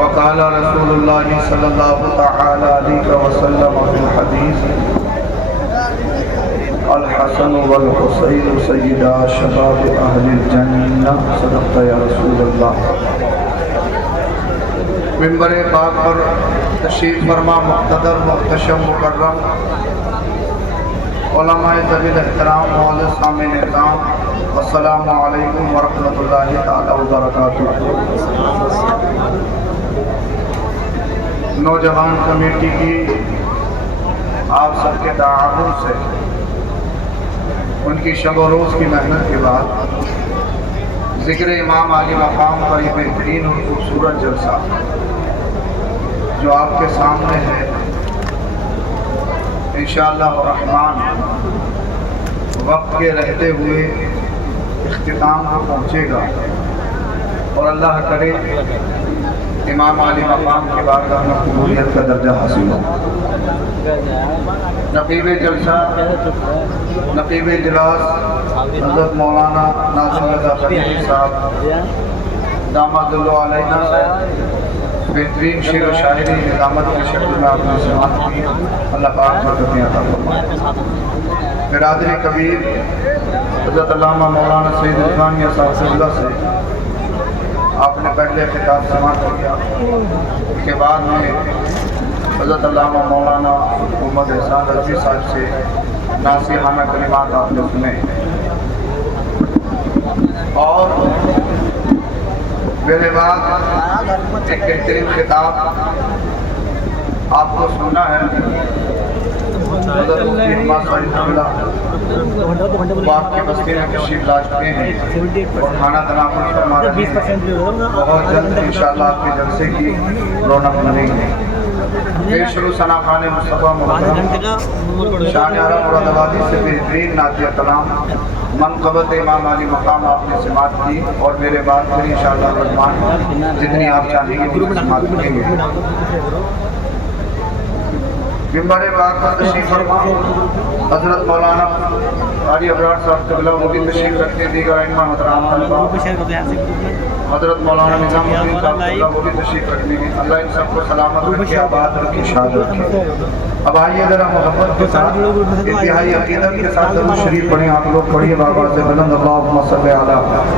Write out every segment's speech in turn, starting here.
وقال رسول اللہ صلی اللہ تعالی علیہ وسلم فی الحدیث الحسن والحسین سیدا شباب اہل الجنہ صدقت یا رسول اللہ۔ منبر پاک پر تشریف فرما مقتدر محتشم مکرم علماء ذوی الاحترام معزز سامعین اکرام، السلام علیکم ورحمۃ اللہ تعالی وبرکاتہ۔ نوجوان کمیٹی کی آپ سب کے تعاون سے ان کی شب و روز کی محنت کے بعد ذکر امام علی مقام کا یہ بہترین اور خوبصورت جلسہ جو آپ کے سامنے ہے، انشاءاللہ الرحمن وقت کے رہتے ہوئے اختتام کو پہنچے گا، اور اللہ کرے امام علی مقام کے بارگاہ میں قبولیت کا درجہ حاصل ہو۔ نقیب جلسہ، نقیب اجلاس حضرت مولانا ناظم رضا خلیل صاحب داماد اللہ علیہ سے بہترین شعر و شاعری نظامت کی شکل میں آپ نے سماعت کی، اللہ پاک برکتیں عطا فرمائے۔ برادری کبیر حضرت علامہ مولانا سید عثمانیہ صاحب اللہ سے آپ نے پہلے خطاب سماعت کیا، اس کے بعد میں حضرت علامہ مولانا محمد احسان رضوی صاحب سے ناصحانہ کلمات آپ نے سنے، اور میرے بعد ایک بہترین خطاب آپ کو سننا ہے۔ حضرت مفتی حماد صاحب اللہ باپ کی بستی میں تشریف لا چکے ہیں اور کھانا تناول فرما رہے ہیں، بہت جلد انشاءاللہ آپ کے جلسے کی رونق بنے گی۔ پیش شروع ثنا خان مصطفیٰ محترم شان عرب مراد آبادی سے بہترین نعتیہ کلام منقبت امام علی مقام آپ نے سماعت کی، اور میرے بعد پھر انشاءاللہ الرحمن جتنی آپ چاہیں گے وہ سماعت کریں گے۔ منبر پاک پر تشریف فرما حضرت مولانا قاری ابرار صاحب قبلہ وہ بھی تشریف رکھتے ہیں، دیگر ائمہ محترام طلباء حضرت مولانا نظام الدین صاحب قبلہ وہ بھی تشریف رکھتے ہیں، اللہ ان سب کو سلامت رکھے، آباد رکھے، شاد رکھے۔ اب آئیے ذرا محبت کے ساتھ انتہائی عقیدت کے ساتھ درود شریف پڑھیں، آپ لوگ پڑھیے بابا سے بلند اللہم صلی علی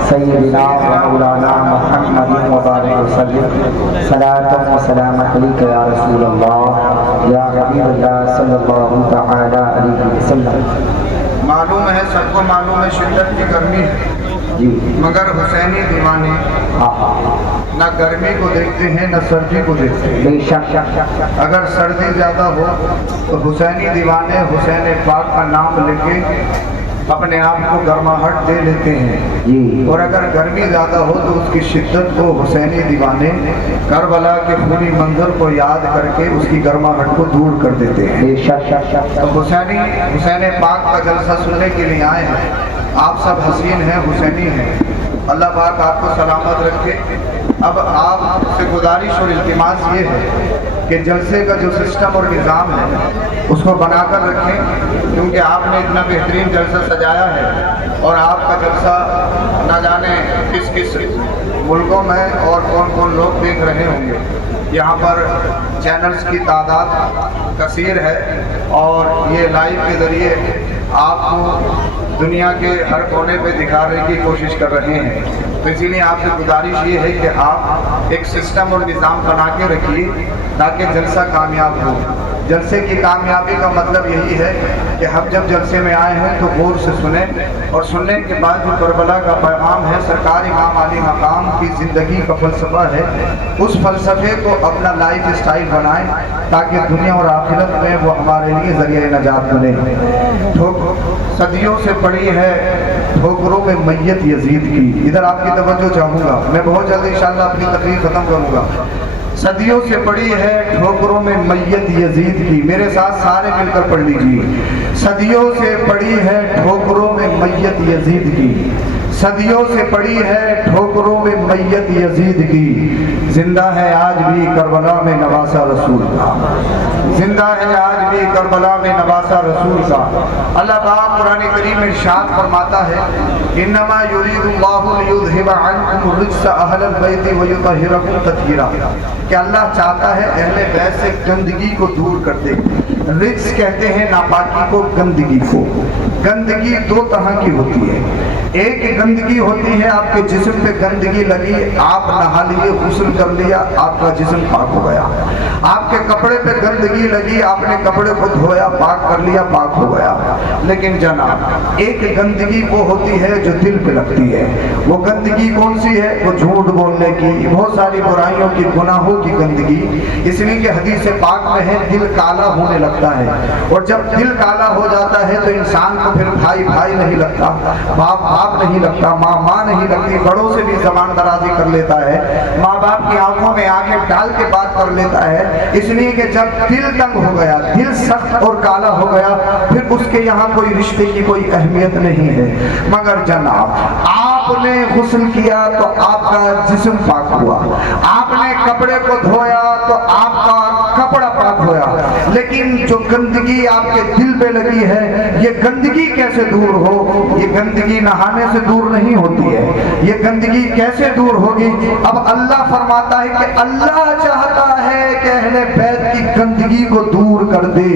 سیدنا و مولانا محمد مبارک وسلم، صلاۃ و سلام علیک یا رسول اللہ یا حبیب اللہ صلی اللہ تعالی علیہ وسلم۔ معلوم ہے، سب کو معلوم ہے شدت کی گرمی ہے، مگر حسینی دیوانے نہ گرمی کو دیکھتے ہیں نہ سردی کو دیکھتے ہیں۔ بے شک اگر سردی زیادہ ہو تو حسینی دیوانے حسین پاک کا نام لے کے اپنے آپ کو گرماہٹ دے لیتے ہیں، اور اگر گرمی زیادہ ہو تو اس کی شدت کو حسینی دیوانے کربلا کے خونی منظر کو یاد کر کے اس کی گرماہٹ کو دور کر دیتے ہیں۔ بے شک تو حسین پاک کا جلسہ سننے کے لیے آئے ہیں، آپ سب حسین ہیں، حسینی ہیں، اللہ پاک آپ کو سلامت رکھے۔ اب آپ سے گزارش اور التماس یہ ہے کہ جلسے کا جو سسٹم اور نظام ہے اس کو بنا کر رکھیں، کیونکہ آپ نے اتنا بہترین جلسہ سجایا ہے، اور آپ کا جلسہ نہ جانے کس کس ملکوں میں اور کون کون لوگ دیکھ رہے ہوں گے۔ یہاں پر چینلز کی تعداد کثیر ہے، اور یہ لائیو کے ذریعے آپ کو دنیا کے ہر کونے پہ دکھانے کی کوشش کر رہے ہیں، تو اسی لیے آپ سے گزارش یہ ہے کہ آپ ایک سسٹم اور نظام بنا کے رکھیے تاکہ جلسہ کامیاب ہو۔ جلسے کی کامیابی کا مطلب یہی ہے کہ ہم جب جلسے میں آئے ہیں تو غور سے سنیں، اور سننے کے بعد جو کربلا کا پیغام ہے، سرکار امام علی مقام کی زندگی کا فلسفہ ہے، اس فلسفے کو اپنا لائف اسٹائل بنائیں تاکہ دنیا اور آخرت میں وہ ہمارے لیے ذریعہ نجات بنے۔ صدیوں سے پڑی ہے ٹھوکروں میں میت یزید کی، ادھر آپ کی توجہ چاہوں گا، میں بہت جلد انشاءاللہ اپنی تقریر ختم کروں گا۔ صدیوں سے پڑی ہے ٹھوکروں میں میت یزید کی، میرے ساتھ سارے مل کر پڑھ لیجیے۔ صدیوں سے پڑی ہے ٹھوکروں میں میت یزید کی، صدیوں سے پڑی ہے ٹھوکروں میں میت یزید کی، زندہ ہے آج بھی کربلا میں نواسا رسول کا، زندہ ہے آج بھی کربلا میں نواسا رسول کا۔ اللہ پاک قرآن کریم میں ارشاد فرماتا ہے انما یرید اللہ لیذھب عنکم الرجس اہل البیت ویطہرکم تطہیرا، کہ اللہ چاہتا ہے اہل بیت سے گندگی کو دور کر دے۔ رجس کہتے ہیں ناپاکی کو، گندگی کو۔ گندگی دو طرح کی ہوتی ہے، ایک گندگی ہوتی ہے آپ کے جسم پہ گندگی لگی، آپ نہا لیے، غسل کر لیا، آپ کا جسم پاک ہو گیا۔ آپ کے کپڑے پہ گندگی لگی، آپ نے کپڑے کو دھویا، پاک کر لیا، پاک ہو گیا۔ لیکن جناب ایک گندگی وہ ہوتی ہے جو دل پہ لگتی ہے۔ وہ گندگی کون سی ہے؟ وہ جھوٹ بولنے کی، بہت ساری برائیوں کی، گناہوں کی گندگی۔ اس لیے کہ حدیث پاک میں ہے دل کالا ہونے لگتا ہے، اور جب دل کالا ہو جاتا ہے تو انسان کو پھر بھائی بھائی نہیں لگتا، باپ باپ نہیں لگتا، ماں ماں نہیں لگتی، بڑوں سے بھی زبان درازی کر لیتا ہے، ماں باپ کی آنکھوں میں آنکھیں ڈال کے بات کر لیتا ہے۔ اس لیے کہ جب دل تنگ ہو گیا، دل سخت اور کالا ہو گیا، پھر اس کے یہاں کوئی رشتے کی کوئی اہمیت نہیں ہے۔ مگر جناب آپ نے غسل کیا تو آپ کا جسم پاک ہوا، آپ نے کپڑے کو دھویا تو آپ کا کپڑا پاک ہوا، لیکن جو گندگی آپ کے دل پہ لگی ہے، یہ گندگی کیسے دور ہو؟ یہ گندگی نہانے سے دور نہیں ہوتی ہے، یہ گندگی کیسے دور ہوگی؟ اب اللہ فرماتا ہے کہ اللہ چاہتا ہے کہ اہل بیت کی گندگی کو دور کر دے،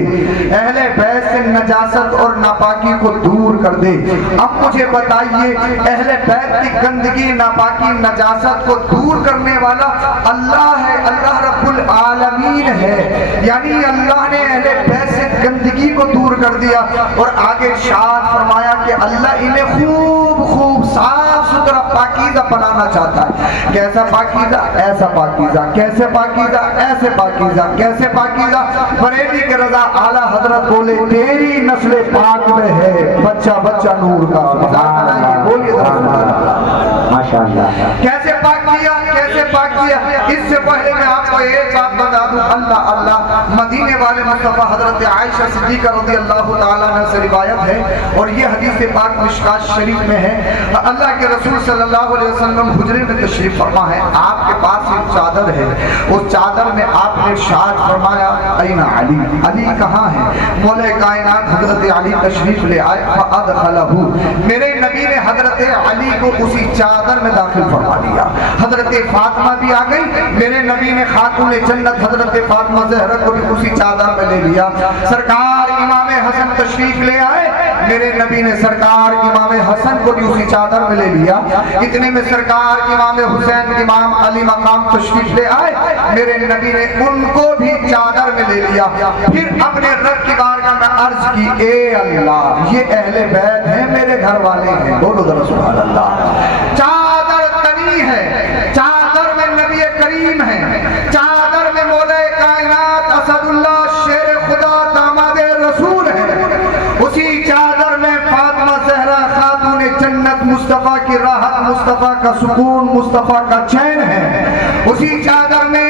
اہل بیت سے نجاست اور ناپاکی کو دور کر دے۔ اب مجھے بتائیے اہل بیت کی گندگی، ناپاکی، نجاست کو دور کرنے والا اللہ ہے، اللہ رب العالمین ہے۔ یعنی اللہ نے اہل بیت سے گندگی کو دور کر دیا، اور آگے ارشاد فرمایا کہ اللہ انہیں خوب خوب صاف ستھرا پاکیزہ بنانا چاہتا ہے۔ کیسا پاکیزہ؟ ایسا پاکیزہ۔ کیسے پاکیزہ؟ ایسے پاکیزہ۔ کیسے پاکیزہ؟ بریلی کے رضا اعلیٰ حضرت بولے تیری نسل پاک میں ہے بچہ بچہ نور کا۔ بولیے ماشاءاللہ۔ کیسے پاک کیا؟ کیسے پاک کیا؟ اس سے پہلے میں آپ کو ایک بات بتا دوں، اللہ اللہ مدینے والے مصطفیٰ حضرت عائشہ صدیقہ رضی اللہ تعالیٰ عنہ سے روایت ہے، اور یہ حدیث پاک مشکات شریف میں ہے۔ اللہ کے رسول صلی اللہ علیہ وسلم حجرے میں تشریف فرما ہے، آپ کے پاس ایک چادر ہے، اس چادر میں آپ نے ارشاد فرمایا این علی، علی کہاں ہے؟ مولا کائنات حضرت علی تشریف لے آئے، فادخلہ، میرے نبی نے حضرت علی کو اسی چادر میں داخل فرما دیا۔ حضرت فاطمہ بھی آ گئی، میرے نبی نے خاتون جنت حضرت فاطمہ زہرا کو بھی اسی چادر میں لے لیا۔ سرکار امام حسن تشریف لے آئے، میرے نبی نے سرکار امام حسن کو بھی اسی چادر میں لے لیا۔ اتنے میں سرکار امام حسین امام علی مقام تشریف لے آئے، میرے نبی نے ان کو بھی چادر میں لے لیا۔ پھر اپنے رب کی بارگاہ میں عرض کی، اے اللہ یہ اہل بیت ہیں، میرے گھر والے ہیں، بولو ذرا سبحان اللہ۔ چادر تنی ہے، چادر میں نبی کریم ہے، چادر میں مولا کائنات اسد اللہ شیر خدا داماد رسول ہے، اسی چادر میں فاطمہ زہرا خاتون جنت، مصطفیٰ کی راحت، مصطفیٰ کا سکون، مصطفیٰ کا چین ہے، اسی چادر میں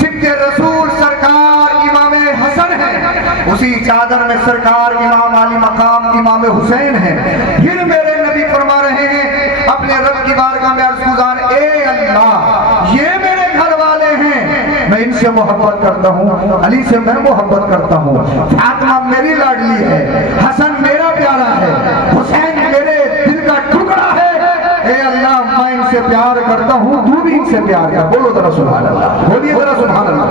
سبط رسول سرکار امام حسن ہے، اسی چادر میں سرکار امام علی مقام امام حسین ہے۔ پھر میرے نبی فرما رہے ہیں اپنے رب کی بارگاہ میں عرض گزار، اے اللہ یہ میرے گھر والے ہیں، میں ان سے محبت کرتا ہوں، علی سے میں محبت کرتا ہوں، فاطمہ میری لاڈلی ہے، حسن میرا پیارا ہے، حسین میرے دل کا ٹکڑا ہے، اے اللہ میں ان سے پیار کرتا ہوں، تو بھی ان سے پیار کر۔ بولو ذرا سبحان اللہ، بولیے ذرا سبحان اللہ۔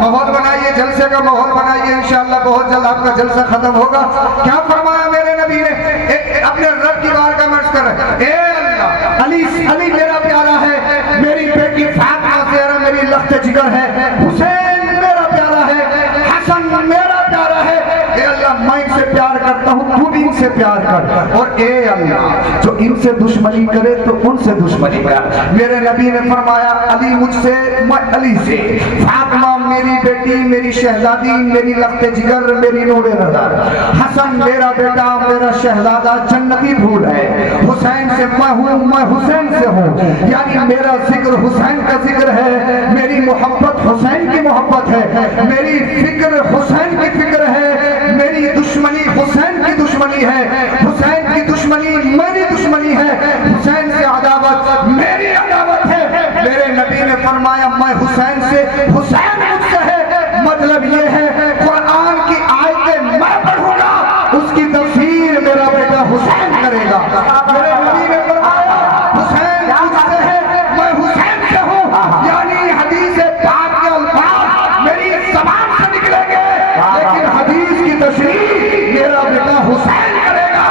ماحول بنائیے، جلسے کا ماحول بنائیے، انشاءاللہ بہت جلد آپ کا جلسہ ختم ہوگا۔ کیا فرمایا میرے نبی نے؟ اپنے رب کی بارگاہ میں عرض کر رہے، اے اللہ علی میرا پیارا ہے، میری بیٹی فاطمہ زہرا میری لخت جگر ہے، حسین میرا پیارا ہے، حسن میرا پیارا ہے، اے اللہ میں ان سے پیار کرتا ہوں، تو بھی ان سے پیار کر، اور اے اللہ جو ان سے دشمنی کرے تو ان سے دشمنی کر۔ میرے نبی نے فرمایا علی مجھ سے، میں علی سے، فاطمہ میری بیٹی، میری شہزادی، میری لخت جگر، میری نور نظر، حسن میرا بیٹا، میرا شہزادہ جنتی پھول ہے، حسین سے میں ہوں، میں حسین سے ہوں، یعنی میرا ذکر حسین کا ذکر ہے، میری محبت حسین کی محبت ہے، میری فکر حسین کی فکر ہے، میری دشمنی حسین کی دشمنی ہے، حسین کی دشمنی میری دشمنی ہے، حسین سے عداوت میری عداوت ہے۔ میرے نبی نبی نے فرمایا میں حسین سے، حسین مجھ سے ہے، مطلب یہ ہے قرآن کی آیتیں میں پڑھوں گا، اس کی تفسیر میرا بیٹا حسین کرے گا۔ میرے نبی نے فرمایا حسین مجھ سے ہے، میں حسین سے ہوں، یعنی حدیث پاک کے الفاظ میری زبان سے نکلیں گے لیکن حدیث کی تشریح میرا بیٹا حسین کرے گا،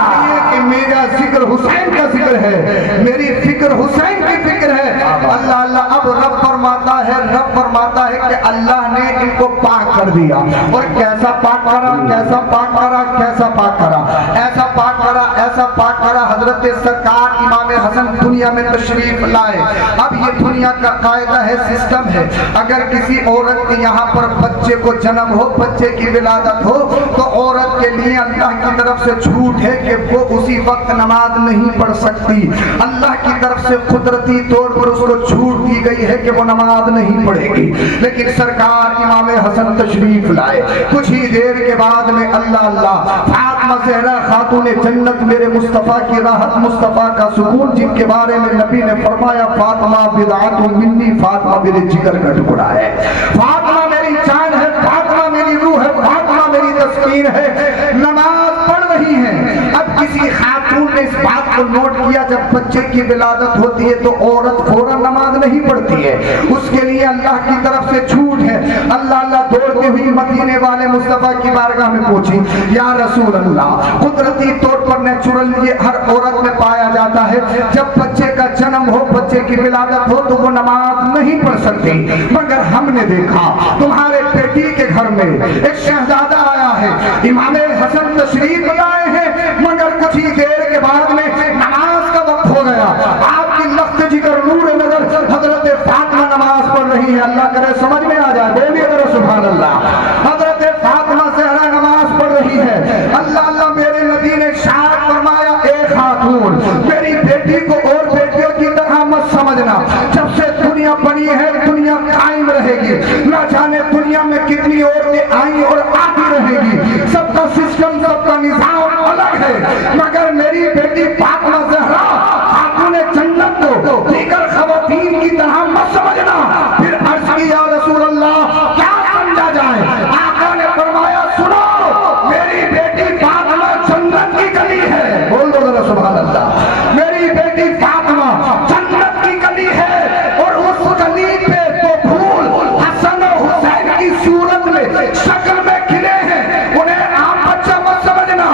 اس لیے کہ میرا ذکر حسین کا ذکر ہے، میری فکر حسین کی فکر ہے۔ اللہ اللہ اب رب فرماتا ہے کہ اللہ نے ان کو پاک کر دیا، اور کیسا پاک کرا، کیسا پاک کرا، کیسا پاک کرا، ایسا پاک کرا، ایسا پاک کرا، حضرت سرکار امام حسن دنیا میں تشریف لائے۔ اب یہ دنیا کا قاعدہ ہے، سسٹم ہے، اگر کسی عورت کے یہاں پر بچے کو جنم ہو، بچے کی ولادت ہو، تو عورت کے لیے اللہ کی طرف سے چھوٹ ہے کہ وہ اسی وقت نماز نہیں پڑھ سکتی، اللہ کی طرف سے قدرتی طور پر اس کو چھوٹ دی گئی ہے کہ وہ نماز نہیں پڑھے گی۔ لیکن سرکار امام حسن تشریف لائے، کچھ ہی دیر کے بعد میں اللہ فاطمہ زہرا خاتون جنت، میرے مصطفیٰ کی راحت، مصطفیٰ کا سکون، جن کے بارے میں نبی نے فرمایا فاطمہ بضعۃ منی، فاطمہ میرے جگر کا ٹکڑا ہے، فاطمہ میری جان ہے، فاطمہ میری روح ہے، فاطمہ میری تسکین ہے، نماز پڑھ رہی ہے۔ اب کسی خاتون نے اس بات کو نوٹ کیا، جب بچے کی ولادت ہوتی ہے تو عورت فوراً نماز نہیں پڑھتی ہے، اس کے لیے اللہ کی طرف سے چھوٹ ہے۔ اللہ دوڑتے ہوئی مدینے والے مصطفیٰ کی بارگاہ میں پہنچی، یا رسول اللہ، قدرتی طور پر نیچرل یہ ہر عورت میں پایا جاتا ہے، جب بچے کا جنم ہو، بچے کی ولادت ہو تو وہ نماز نہیں پڑھ سکتی، مگر ہم نے دیکھا تمہارے بیٹی کے گھر میں ایک شہزادہ آیا ہے، امام حسن تشریف لائے ہیں، مگر کچھ ہی دیر کے بعد میں نماز کا وقت ہو گیا، آپ کی لخت جگر نور نظر حضرت فاطمہ نماز پڑھ رہی ہے، اللہ کرے سمجھ میں آ جائے، بولیے ذرا سبحان اللہ، حضرت فاطمہ زہرا نماز پڑھ رہی ہے۔ اللہ میرے نبی نے ارشاد فرمایا اے خاتون، میری بیٹی کو اور بیٹیوں کی طرح مت سمجھنا، جب سے دنیا بنی ہے دنیا قائم رہے گی، نہ جانے دنیا میں کتنی عورتیں آئیں اور آتی رہے گی، سب کا سسٹم، سب کا نظام الگ ہے، مگر میری بیٹی فاطمہ زہرا خاتون جنت کو دیگر خواتین کی طرح مت سمجھنا۔ پھر عرض کی یا رسول اللہ کیا سمجھا جائے؟ آقا نے فرمایا سنو، میری بیٹی فاطمہ جنت کی گلی ہے، بول دو ذرا سبحان اللہ، میری بیٹی فاطمہ جنت کی گلی ہے، اور اس گلی پہ تو پھول حسن و حسین کی صورت میں، شکل میں کھلے ہیں، انہیں عام بچہ مت سمجھنا،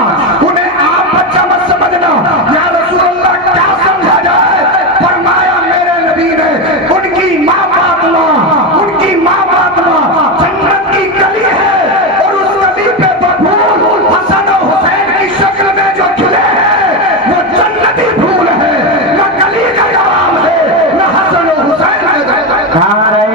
انہیں عام بچہ مت سمجھنا۔ یا رسول اللہ کیا سمجھا جائے؟ فرمایا میرے نبی نے ان کی ماں فاطمہ، ان کی ماں فاطمہ جنت کی گلی ہے، اور اس گلی پہ تو پھول حسن و حسین کی شکل میں جو کھلے ہیں وہ جنتی پھول ہے، نہ گلی کا جواب ہے نہ حسن و حسین کا جواب۔ نعرہ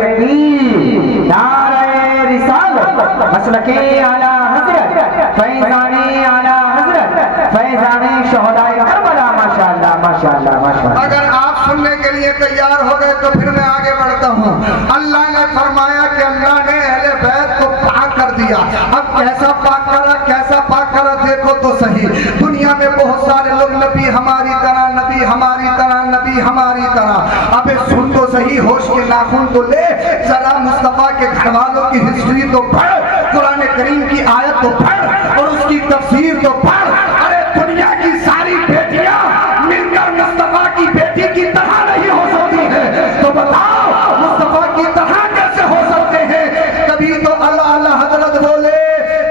تکبیر، نعرہ رسالت، مسلک اعلیٰ حضرت، فیضانی اعلیٰ حضرت، فیضانی شہدائے کربلا، ماشاءاللہ ماشاءاللہ ماشاءاللہ۔ اگر آپ سننے کے لیے تیار ہو گئے تو پھر میں آگے بڑھتا ہوں۔ اللہ نے فرمایا کہ اللہ نے اہل بیت کو پاک کر دیا۔ اب کیسا پاک کرا، کیسا پاک کرا دیکھو تو صحیح۔ دنیا میں بہت سارے لوگ نبی ہماری طرح، نبی ہماری طرح، نبی ہماری طرح، ابے سن تو صحیح، ہوش کے ناخن تو لے، ذرا مصطفیٰ کے گھر والوں کی ہسٹری تو پڑھ، قرآن کریم کی آیت تو پڑھ، اور اس کی تفسیر تو پڑھ۔ ارے دنیا کی ساری بیٹیاں مل کر مصطفیٰ کی بیٹی کی طرح نہیں ہو سکتی ہے، تو بتاؤ مصطفیٰ کی طرح کیسے ہو سکتے ہیں؟ کبھی تو اللہ حضرت بولے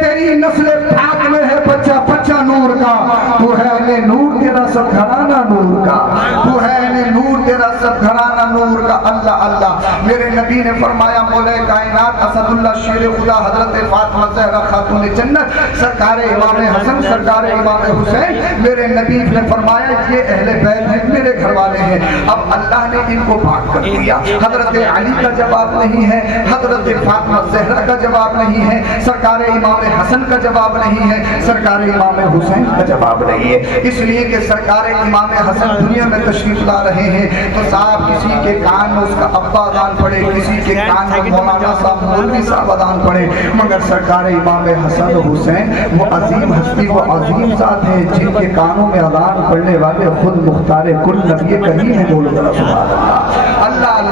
تیری نسل پاک میں ہے بچہ بچہ نور کا، تو ہے اہل نور تیرا سب گھرانہ نور کا، تو ہے اہل نور تیرا سب گھرانہ نور کا۔ اللہ میرے نبی نے فرمایا مولا کائنات اسد اللہ شیر خدا حضرت فاطمہ زہرا خاتون جنت، سرکار امام حسن، سرکار امام حسین، میرے نبی نے فرمایا یہ اہل بیت ہیں، میرے گھر والے ہیں۔ اب اللہ نے ان کو پاک کر دیا، حضرت علی کا جواب نہیں ہے، حضرت فاطمہ زہرا کا جواب نہیں ہے، سرکار امام حسن کا جواب نہیں ہے، سرکار امام حسین کا جواب نہیں ہے، اس لیے کہ سرکار امام حسن دنیا میں تشریف لا رہے ہیں تو صاحب کسی کے کان میں اس کا ابا اذان پڑے، کسی کے کان میں مولانا صاحب مولوی صاحب اذان پڑے، مگر سرکار امام حسن و حسین وہ عظیم ہستی، وہ عظیم ذات ہے جن کے کانوں میں اذان پڑھنے والے خود مختار کل نبی کریم ہے، بولو ذرا سبحان اللہ۔ اللہ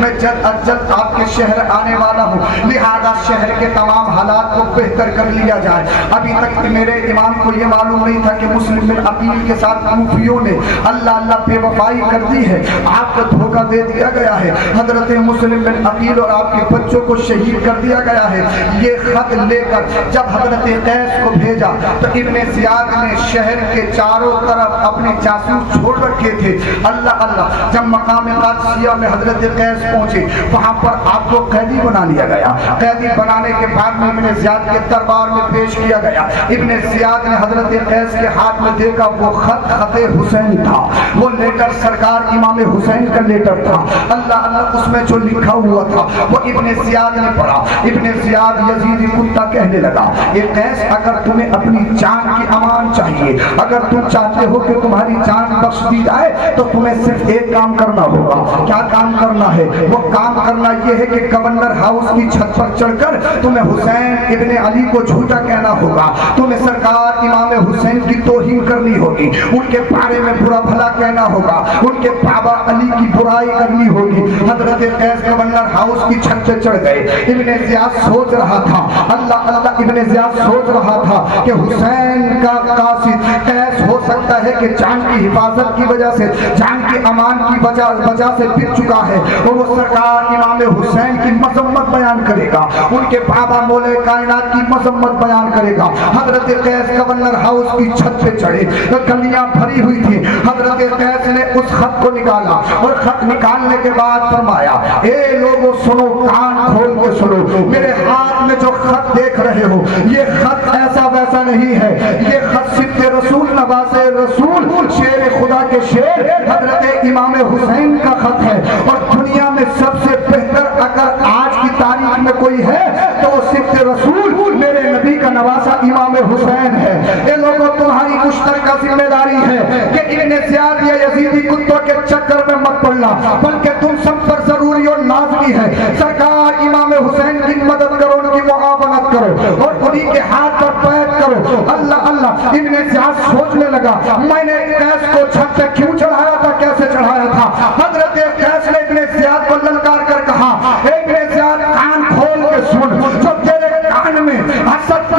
میں جلد از جلد آپ کے شہر آنے والا ہوں، لہذا شہر کے تمام حالات کو بہتر کر لیا جائے۔ ابھی تک میرے امام کو یہ معلوم نہیں تھا کہ مسلم بن عقیل کے ساتھ کوفیوں نے اللہ اللہ بے وفائی کر دی ہے، آپ کو دھوکہ دے دیا گیا ہے، حضرت مسلم بن عقیل اور آپ کے بچوں کو شہید کر دیا گیا ہے۔ یہ خط لے کر جب حضرت قیس کو بھیجا تو ابن زیاد نے شہر کے چاروں طرف اپنے جاسوس چھوڑ رکھے تھے۔ اللہ اللہ، جب مقام قادسیہ میں حضرت قیس پہنچے وہاں پر آپ کو قیدی بنا لیا گیا۔ قیدی بنانے کے بعد میں ابن زیاد کے دربار میں پیش کیا گیا۔ ابن زیاد نے حضرت قیس کے ہاتھ میں دیکھا وہ خط خط حسین تھا، وہ لیٹر سرکار امام حسین کا لیٹر تھا۔ اللہ اللہ، اس میں جو لکھا ہوا تھا وہ ابن زیاد نے پڑھا۔ ابن زیاد یزیدی کتا کہنے لگا، اے قیس، اگر تمہیں اپنی جان کی امان چاہیے، اگر تم چاہتے ہو کہ تمہاری جان بخش دی جائے تو تمہیں صرف ایک کام کرنا ہوگا۔ کیا کام کرنا ہے؟ وہ کام کرنا یہ ہے کہ گورنر ہاؤس کی چھت پر چڑھ کر تمہیں حسین ابن علی کو جھوٹا کہنا ہوگا، تمہیں سرکار امام حسین کی توہین کرنی ہوگی، ان کے بارے میں برا بھلا کہنا ہوگا، ان کے بابا علی کی برائی کرنی ہوگی۔ حضرت قیس گورنر ہاؤس کی چھت پہ چڑھ گئے۔ ابن زیاد سوچ رہا تھا، اللہ اللہ، ابن زیاد سوچ رہا تھا کہ حسین کا قاصد قیس ہو سکتا ہے کہ جان کی حفاظت کی وجہ سے، جان کی امان کی وجہ سے بک چکا ہے، اور وہ سرکار امام حسین کی مذمت بیان کرے گا، ان کے بابا مولا کائنات کی مذمت بیان کرے گا۔ حضرت قیس گورنر ہاؤس کی چھت پہ چڑھے، گلیاں بھری ہوئی تھی۔ حضرت قیس نے اس خط کو نکالا اور خط نکالنے کے بعد فرمایا، اے لوگوں سنو، کان کھول کے سنو، میرے ہاتھ میں جو خط دیکھ رہے ہو یہ خط ایسا ویسا نہیں ہے، یہ خط صدق رسول، نواز رسول، شیر خدا کے شیر حضرت امام حسین کا خط ہے، اور دنیا میں سب سے بہتر اگر آج کی تاریخ میں کوئی ہے تو وہ صدق رسول میرے نبی کا نواسا امام حسین ہے۔ اے لوگوں، تمہاری مشترکہ ذمہ داری ہے کہ ابن زیاد یا یزیدی کتوں کے چکر میں مت پڑنا، بلکہ تم سب پر ضروری اور لازمی ہے سرکار امام حسین کی مدد کرو، ان کی معاونت کرو اور انہی کے ہاتھ پر بیعت کرو۔ اللہ اللہ، ابن زیاد سوچنے لگا، میں نے قیس کو چھت پہ کیوں چڑھایا تھا، کیسے چڑھایا تھا؟ حضرت قیس نے ابن زیاد کو للکار کر کہا، اے ابن زیاد، کان کھول کے سن، جو تیرے کان میں حسد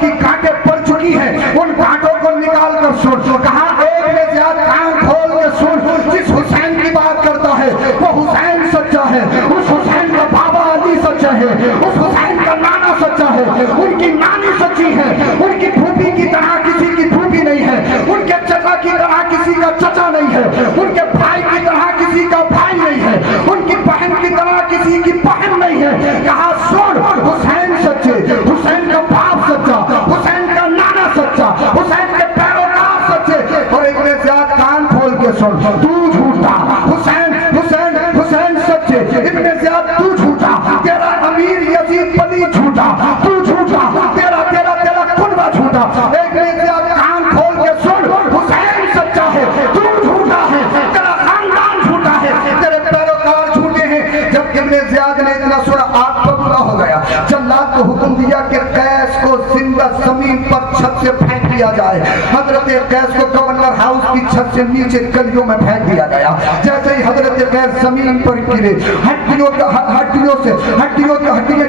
کی کانٹیں پڑ چکی ہیں ان کانٹوں کو نکال کر سن۔ کہا، اے ابن زیاد، کان کھول کے سن، جس حسین کی بات کرتا ہے وہ حسین سچا ہے، اس حسین کا بابا علی سچا ہے، اس حسین کا نانا سچا ہے، ان کی نانی سچی ہے، ان کی پھوپھی کی طرح کسی کی پھوپھی نہیں ہے، ان کے چچا کی طرح کسی کا چچا نہیں ہے، ان کے بھائی کی طرح کسی کا بھائی نہیں ہے، ان کی بہن کی طرح کسی کی بہن نہیں ہے۔ کہا، سن، حسین سچے، حسین کا باپ سچا، حسین کا نانا سچا، حسین کے پیروکار سچے۔ اور ابن زیاد، کان کھول کے سن، تو جھوٹا، حسین حسین حسین سچے، ابن زیاد تو جھوٹا، تیرا امیر یزید بنی جھوٹا، تو جھوٹا، تیرا تیرا تیرا کنبہ جھوٹا۔ ابن زیاد، کان کھول کے سن، حسین سچا ہے، تو جھوٹا ہے، تیرا خاندان جھوٹا ہے، تیرے پیروکار جھوٹے ہیں۔ جب ابن زیاد نے اتنا سنا، آگ ببولا ہو گیا۔ جلاد کو حکم دیا کہ قیس کو زندہ زمین پر چھت سے پھینک دیا جائے۔ حضرت قیس کو گورنر ہاؤس کی چھت سے نیچے گلیوں میں پھینک دیا گیا۔ جیسے ہی حضرت قیس زمین پر گرے، ہڈیاں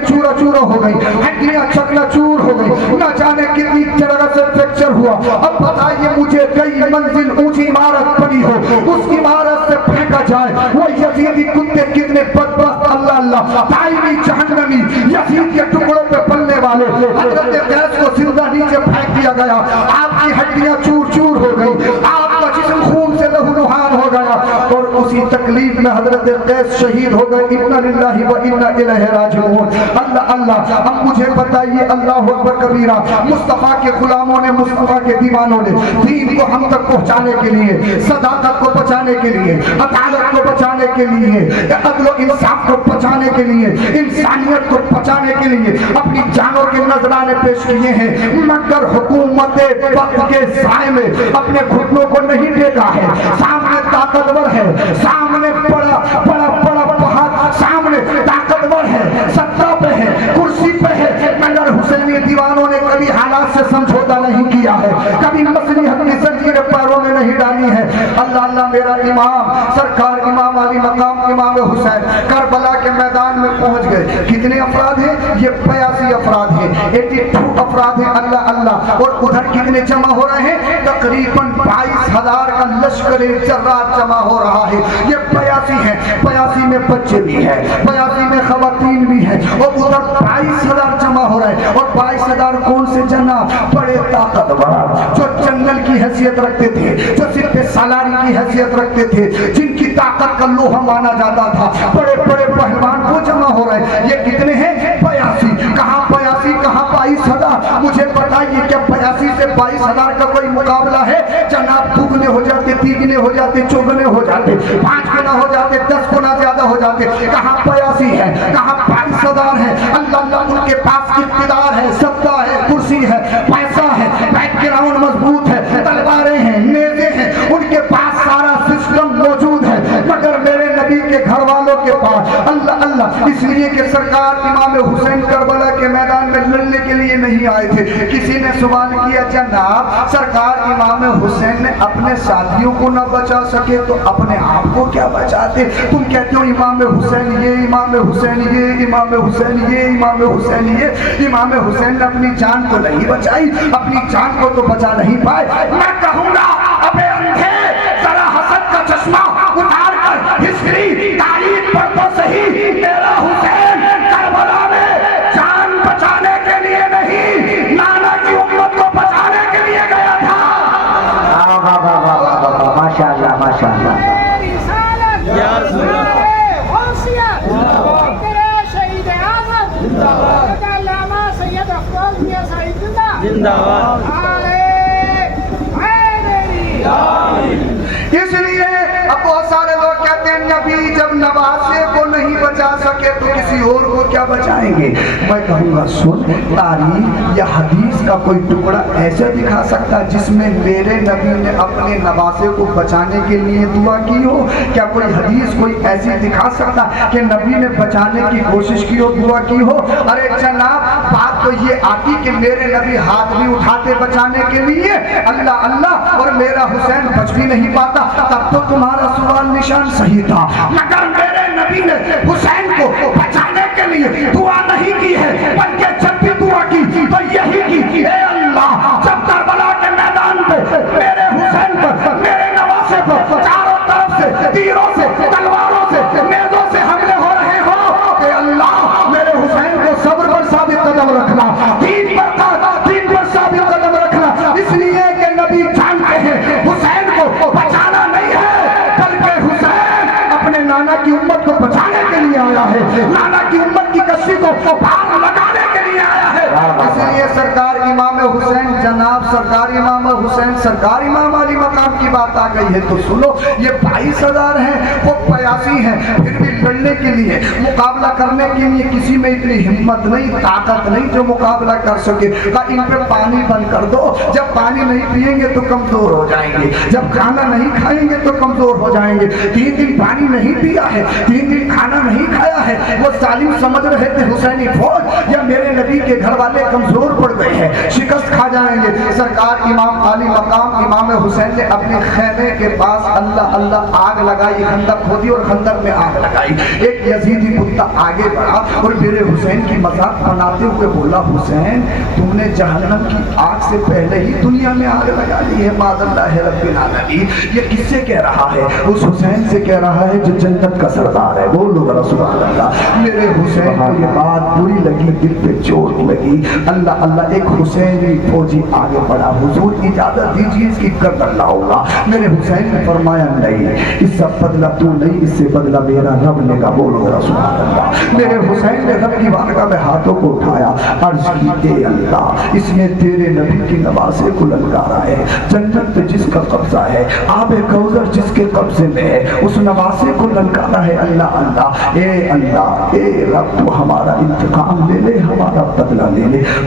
چورا چورا ہو گئی، ہڈیاں چکنا چور ہو گئی، نہ جانے کتنی جگہ سے فریکچر ہوا۔ اب بتائیے مجھے، کئی منزل اونچی عمارت بنی ہو، اس عمارت سے پھینکا جائے، وہ یزیدی کتے کتنے بدبخت، اللہ اللہ، دائمی جہنمی، یزید کے ٹکڑوں پہ پلنے والے۔ حضرت قیس کو زندہ نیچے پھینک دیا گیا، آپ کی ہڈیاں چور چور ہو گئی، آپ کا جسم خون سے لہولہان ہو گیا، اور اسی تکلیف میں حضرت قیس شہید ہو گئے۔ انا للہ و انا الیہ راجعون۔ اللہ اللہ، اب مجھے بتائیے، اللہ اکبر کبیرہ، مصطفیٰ کے غلاموں نے، مصطفیٰ کے دیوانوں نے دین کو ہم تک پہنچانے کے لیے، صداقت کو بچانے کے لیے، عدالت کو بچانے کے لیے، عدل و انصاف کو بچانے کے لیے، انسانیت کو بچانے کے لیے اپنی جانوں کے نذرانے پیش کیے ہیں، مگر حکومت وقت کے سائے میں اپنے گھٹنوں کو نہیں ٹیکا ہے۔ سامنے طاقتور ہے، سامنے بڑا بڑا بڑا پہاڑ، سامنے طاقتور ہے، سطح پہ ہے، کرسی پہ ہے، مگر حسینی دیوانوں نے کبھی حالات سے سمجھوتا نہیں کیا ہے، کبھی مصلحت کی زنجیریں پیروں میں نہیں ڈالی ہے۔ اللہ اللہ میرا امام سرکار امام علی مقام امام حسین کربلا کے میدان میں پہنچ گئے. کتنے افراد ہیں؟ یہ 82 افراد ہیں, 82 افراد ہیں. اللہ اللہ. اور ادھر کتنے جمع ہو رہے ہیں؟ تقریباً 22,000 کا لشکر جرار جمع ہو رہا ہے. یہ 82 ہیں, 82 میں بچے بھی ہیں, 82 میں خواتین بھی ہیں, اور ادھر 22,000 جمع ہو رہے ہیں. اور 22,000 کون سے جناب؟ بڑے طاقتور, جو جنرل کی حیثیت رکھتے تھے, جو صرف سالاری کی حیثیت رکھتے تھے, جن کی طاقت کا لوہا مانا جاتا تھا. بڑے بڑے پہلوان کو جمع ہو رہے ہیں. یہ کتنے ہیں؟ 82. کہاں 82 کہاں 22,000؟ مجھے بتائیے کیا 82 سے 22,000 کا کوئی مقابلہ ہے؟ جناب دگنے ہو جاتے, تیگنے ہو جاتے, چوگنے ہو جاتے, 5 گنا ہو جاتے, 10 گنا زیادہ ہو جاتے. کہاں 82 ہے, کہاں 22,000 ہے. اللہ اللہ. ان کے پاس اقتدار ہے, سطح ہے, کرسی ہے, پیسہ ہے, بیک گراؤنڈ مضبوط ہے, تلواریں ہیں, نیزے ہیں, ان کے پاس سارا سسٹم موجود ہے. مگر میرے نبی کے گھر والوں کے پاس اللہ اللہ. اس لیے کہ سرکار امام حسین کربلا کے میدان میں لڑنے کے لیے نہیں آئے تھے. کسی نے سوال کیا جناب سرکار امام حسین نے اپنے ساتھیوں کو نہ بچا سکے تو اپنے آپ کو کیا بچاتے؟ تم کہتے ہو امام حسین یہ, امام حسین یہ, امام حسین یہ, امام حسین یہ. امام حسین نے اپنی جان کو نہیں بچائی, اپنی جان کو تو بچا نہیں پائے. میں کہوں گا ابے اندھے ذرا حسد کا چشمہ اتار کر ہسٹری تاریخ پر تو صحیح. میرا حسین کربلا میں جان بچانے کے لیے نہیں, نانا کی امت کو بچانے کے لیے گیا تھا. ماشاء اللہ ماشاء اللہ. اس لیے اب بہت سارے لوگ کہتے ہیں نبی جب نواسے کو نہیں بچا سکے تو کسی اور کو کیا بچائیں گے. میں کہوں گا سن, تاریخ یا حدیث کا کوئی ٹکڑا ایسے دکھا سکتا جس میں میرے نبی نے اپنے نواسے کو بچانے کے لیے دعا کی ہو؟ کیا کوئی حدیث کوئی ایسی دکھا سکتا کہ نبی نے بچانے کی کوشش کی ہو, دعا کی ہو؟ ارے جناب بات تو یہ آتی کہ میرے نبی ہاتھ بھی اٹھاتے بچانے کے لیے, اللہ اللہ, اور میرا حسین بچ بھی نہیں پاتا. تب تو تمہارا سوال نشان صحیح تھا. مگر میرے نبی نے حسین کو بچانے کے لیے دعا نہیں کی ہے, بلکہ جب بھی دعا کی تو یہی کی, اے اللہ جب کربلا کے میدان پہ میرے حسین پر, میرے نواسے پر چاروں طرف سے تیروں سے, تلواروں سے, نیزوں سے حملے ہو رہے ہو, اے اللہ میرے حسین کو صبر پر ثابت قدم رکھنا, دین پر ثابت قدم رکھنا. اس لیے کہ نبی جانتے ہیں حسین کو بچانا نہیں ہے, بلکہ حسین اپنے نانا کی امت کو بچانے کے لیے آیا ہے, نانا کی امت کی کشتی کو پار لگانے کے لیے آیا ہے. اس لیے سرکار امام حسین, جناب سرکار امام حسین سرکار امام علی مقام کی بات آ گئی ہے تو سنو. یہ 22,000 ہیں, وہ 82 ہیں, پھر بھی لڑنے کے لیے, مقابلہ کرنے کے لیے کسی میں اتنی ہمت نہیں, طاقت نہیں جو مقابلہ کر سکے. ان پہ پانی بند کر دو, جب پانی نہیں پیئیں گے تو کمزور ہو جائیں گے, جب کھانا نہیں کھائیں گے تو کمزور ہو جائیں گے. 3 دن پانی نہیں پیا ہے, 3 دن کھانا نہیں کھایا ہے, وہ ظالم سمجھ رہے تھے حسینی فوج یا میرے نبی کے گھر والے کمزور پڑ گئے ہیں, شکست کھا جائیں گے. سرکار امام علی مقام امام حسین نے اپنے خیمے کے پاس اللہ اللہ آگ لگائی, خندق کھودی اور خندق میں آگ لگائی. ایک یزیدی کتا آگے بڑھا اور میرے حسین کی مذاق بناتے ہوئے بولا, حسین تم نے جہنم کی آگ سے پہلے ہی دنیا میں آگ لگا لی ہے, معاذ اللہ رب العالمین. یہ کس سے کہہ رہا ہے؟ اس حسین سے کہہ رہا ہے جو جنت کا سردار ہے. بولو ذرا سبحان اللہ. میرے حسین کو یہ بات بری لگی, دل پہ چوٹ لگی. اللہ اللہ. ایک حسینی فوجی آگے بڑھا, حضور اجازت دیجیے اس کی گردن لاؤں. میرے حسین نے فرمایا نہیں, اس سے بدلہ تو نہیں, اس سے بدلہ میرا رب لے گا. بولو ذرا سبحان اللہ. میرے حسین نے رب کی بارگاہ میں ہاتھوں کو اٹھایا, عرض کی اے اللہ اس نے تیرے نبی کی نواسے کو للکارا ہے, جنت پہ جس کا قبضہ ہے, آب کوثر جس کے قبضے میں ہے, اس نواسے کو للکارا ہے. اللہ اللہ, اے اللہ, اے رب تو ہمارا انتقام لے لے, ہمارا بدلہ لے لے.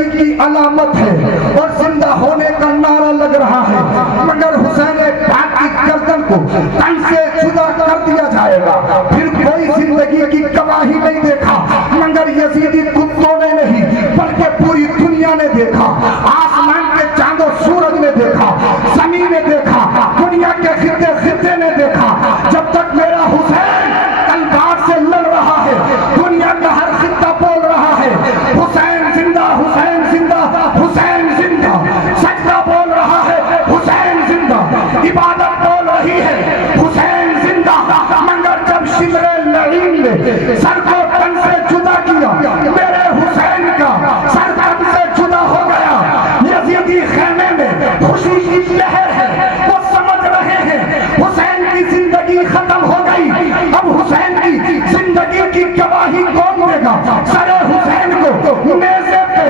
زندگی کی علامت ہے اور زندہ ہونے کا نعرہ لگ رہا ہے، مگر حسین پاک کی گردن کو تن سے جدا کر دیا جائے گا۔ پھر کوئی زندگی کی گواہی نہیں دیکھا مگر یزیدی کتوں نے نہیں بلکہ پوری دنیا نے دیکھا، آسمان کے چاند و سورج نے دیکھا، زمین نے دیکھا، دنیا کے خطے خطے نے دیکھا۔ جب تک میرا حسین تلوار سے لڑ رہا ہے دنیا کا ہر خطہ بول رہا ہے حسین زندہ، حسین زندہ، حسین زندہ، سجدہ بول رہا ہے حسین زندہ، عبادت بول رہی ہے حسین زندہ۔ مگر جب شمر لعین نے سر کو تن سے جدا کیا، میرے حسین کا سر تن سے جدا ہو گیا۔ یزیدی خیمے میں خوشی کی لہر ہے، وہ سمجھ رہے ہیں حسین کی زندگی ختم ہو گئی، اب حسین کی زندگی کی گواہی کون دے گا؟ سر حسین کو نیزے پہ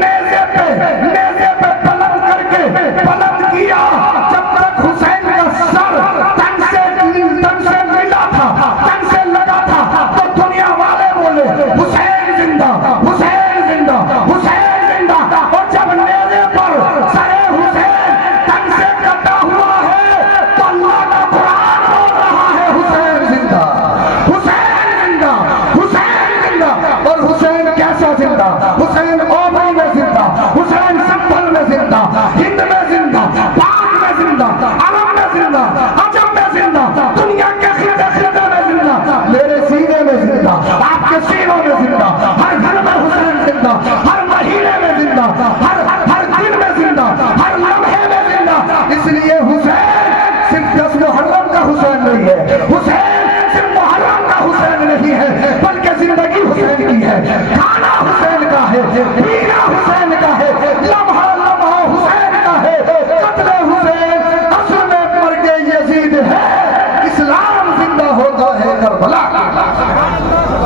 نیزے پہ نیزے پہ بلند کر کے بلند کیا۔ جب تک حسین کا سر تن سے ملا تھا، تن سے لگا تھا، تو دنیا والے بولے حسین زندہ، حسین زندہ، حسین زندہ۔ اور جب نیزے پر سر حسین تن سے کٹا ہوا ہے تو اللہ کا قرآن بول رہا ہے حسین زندہ، حسین زندہ، حسین زندہ۔ اور حسین کیسا زندہ؟ حسین اوبئی میں زندہ، حسین سنبھل میں زندہ، ہند میں زندہ، پاک میں زندہ، عرب میں زندہ، عجم میں زندہ، دنیا کے خطے خطے میں زندہ، میرے سینے میں زندہ، آپ کے سینوں میں زندہ، ہر گھر میں حسین زندہ، ہر مہینے میں زندہ، ہر دن میں زندہ، ہر لمحے میں زندہ۔ اس لیے حسین صرف 10 محرم کا حسین نہیں ہے، حسین صرف محرم کا حسین نہیں ہے بلکہ زندگی حسین کی ہے، کھانا حسین کا ہے، پینا حسین کا ہے، لمحہ لمحہ حسین کا ہے۔ قتل حسین اصل میں مرگ یزید ہے، اسلام زندہ ہوتا ہے کربلا کے بعد،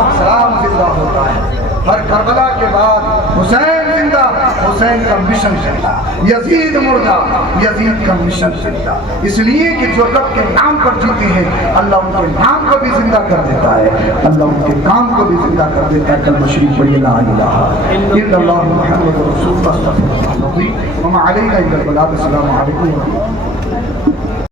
اسلام زندہ ہوتا ہے ہر کربلا کے بعد۔ حسین زندہ، حسین کا مشن زندہ، یزید مردہ، یزید کا مشن زندہ۔ اس لیے کہ جو رب کے نام پر جیتے ہیں اللہ ان کے نام کو بھی زندہ کر دیتا ہے، اللہ ان کے کام کو بھی زندہ کر دیتا ہے۔ کلمہ شریف پڑھیے لا الہ الا اللہ محمد رسول اللہ صلی اللہ علیہ وسلم وما علینا الا البلاغ۔ السلام علیکم ورحمۃ اللہ۔